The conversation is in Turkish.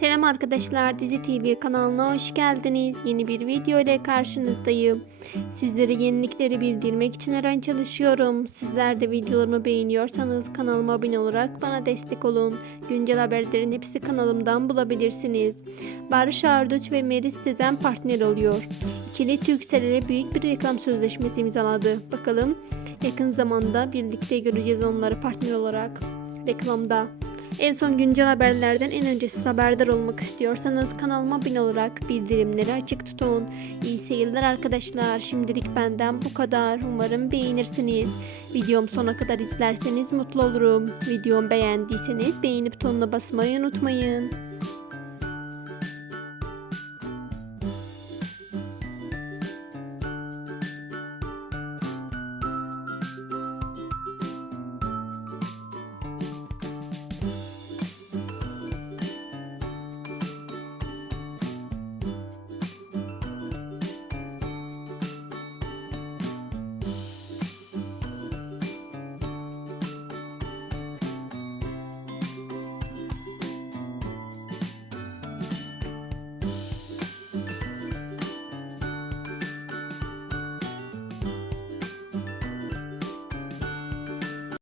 Selam arkadaşlar Dizi TV kanalına hoş geldiniz. Yeni bir video ile karşınızdayım. Sizlere yenilikleri bildirmek için her an çalışıyorum. Sizler de videolarımı beğeniyorsanız kanalıma abone olarak bana destek olun. Güncel haberlerin hepsi kanalımdan bulabilirsiniz. Barış Arduç ve Meris Sezen partner oluyor. İkili Türkcell'e büyük bir reklam sözleşmesi imzaladı. Bakalım yakın zamanda birlikte göreceğiz onları partner olarak reklamda. En son güncel haberlerden en önce siz haberdar olmak istiyorsanız kanalıma abone olarak bildirimleri açık tutun. İyi seyirler arkadaşlar. Şimdilik benden bu kadar. Umarım beğenirsiniz. Videom sona kadar izlerseniz mutlu olurum. Videomu beğendiyseniz beğeni butonuna basmayı unutmayın.